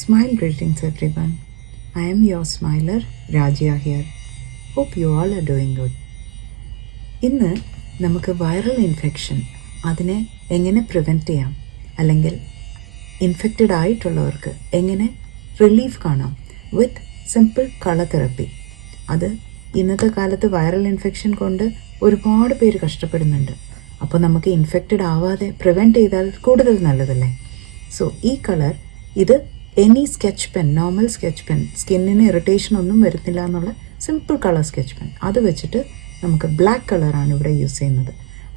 Smile greetings everyone. I am your smiler Rajya here. Hope you all are doing good. ഇന്ന് നമുക്ക് viral infection അതിനെ എങ്ങനെ prevent ചെയ്യാം, അല്ലെങ്കിൽ ഇൻഫെക്റ്റഡ് ആയിട്ടുള്ളവർക്ക് എങ്ങനെ റിലീഫ് കാണാം വിത്ത് സിമ്പിൾ കളർ തെറപ്പി. അത് ഇന്നത്തെ കാലത്ത് വൈറൽ ഇൻഫെക്ഷൻ കൊണ്ട് ഒരുപാട് പേര് കഷ്ടപ്പെടുന്നുണ്ട്. അപ്പോൾ നമുക്ക് ഇൻഫെക്റ്റഡ് ആവാതെ പ്രിവെൻറ്റ് ചെയ്താൽ കൂടുതൽ നല്ലതല്ലേ. സോ ഈ കളർ ഇത് any sketch pen, normal sketch pen, സ്കിന്നിന് ഇറിറ്റേഷൻ ഒന്നും വരുന്നില്ല എന്നുള്ള സിമ്പിൾ കളർ സ്കെച്ച് പെൻ, അത് വെച്ചിട്ട് നമുക്ക് ബ്ലാക്ക് കളറാണ് ഇവിടെ യൂസ് ചെയ്യുന്നത്.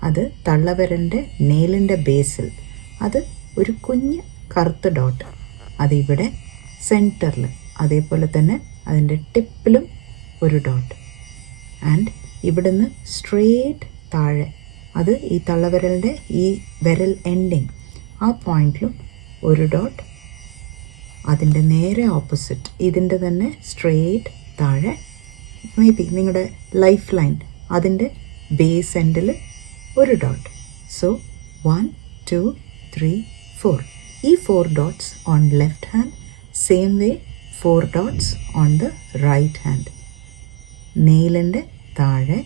അത് തള്ളവിരലിൻ്റെ നെയിലിൻ്റെ ബേസിൽ അത് ഒരു കുഞ്ഞ് കറുത്ത ഡോട്ട്, അതിവിടെ സെൻറ്ററിൽ, അതേപോലെ തന്നെ അതിൻ്റെ ടിപ്പിലും ഒരു ഡോട്ട്, ആൻഡ് ഇവിടുന്ന് സ്ട്രേറ്റ് താഴെ അത് ഈ തള്ളവിരലിൻ്റെ ഈ വിരൽ എൻഡിങ് ആ പോയിന്റിലും ഒരു ഡോട്ട്, അതിൻ്റെ നേരെ ഓപ്പോസിറ്റ് ഇതിൻ്റെ തന്നെ സ്ട്രേറ്റ് താഴെ മേ ബി നിങ്ങളുടെ ലൈഫ് ലൈൻ അതിൻ്റെ ബേസ് എൻഡിൽ ഒരു ഡോട്ട്. സോ 1 2 3 4 ഈ 4 dots on left hand, same way 4 dots on the right hand. നെയിലിൻ്റെ താഴെ,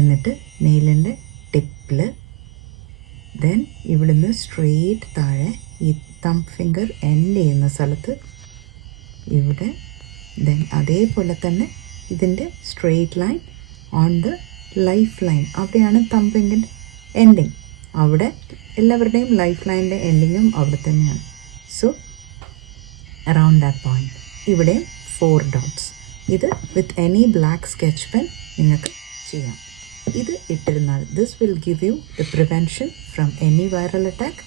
എന്നിട്ട് നെയിലിൻ്റെ ടിപ്പിൽ, ദെൻ ഇവിടുന്ന് സ്ട്രേറ്റ് താഴെ ഈ തംബ് ഫിംഗർ എൻഡ് ചെയ്യുന്ന സ്ഥലത്ത് ഇവിടെ, ദെൻ അതേപോലെ തന്നെ ഇതിൻ്റെ straight line on the life line, അവിടെയാണ് തംബ് ഫിംഗർ എൻഡിങ്, അവിടെ എല്ലാവരുടെയും ലൈഫ് ലൈനിൻ്റെ എൻഡിങ്ങും അവിടെ തന്നെയാണ്. സോ അറൗണ്ട് ദാറ്റ് പോയിന്റ് ഇവിടെയും 4 ഡോട്ട്സ്. ഇത് with any black sketch pen നിങ്ങൾക്ക് ചെയ്യാം. ഇത് ഇട്ടിരുന്നാൽ this will give you the prevention from any viral attack.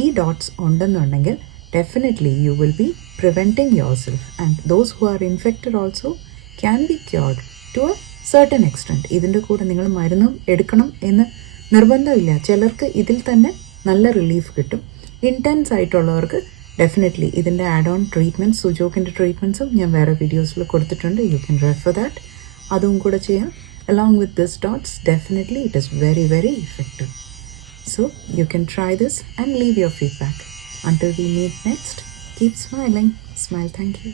ഈ ഡോട്ട്സ് ഉണ്ടെന്നുണ്ടെങ്കിൽ definitely you will be preventing yourself, and those who are infected also can be cured to a certain extent. ഇതിൻ്റെ കൂടെ നിങ്ങൾ മരുന്നും എടുക്കണം എന്ന് നിർബന്ധമില്ല. ചിലർക്ക് ഇതിൽ തന്നെ നല്ല റിലീഫ് കിട്ടും. ഇൻറ്റൻസ് ആയിട്ടുള്ളവർക്ക് ഡെഫിനറ്റ്ലി ഇതിൻ്റെ ആഡ് ഓൺ ട്രീറ്റ്മെൻറ്റ്സ്, സുജോക്കിൻ്റെ ട്രീറ്റ്മെൻറ്റ്സും ഞാൻ വേറെ വീഡിയോസിൽ കൊടുത്തിട്ടുണ്ട്. You can refer that. അതും കൂടെ ചെയ്യാം. Along with this dots, definitely it is very, very effective. So you can try this and leave your feedback. Until we meet next, keep smiling. Smile. Thank you.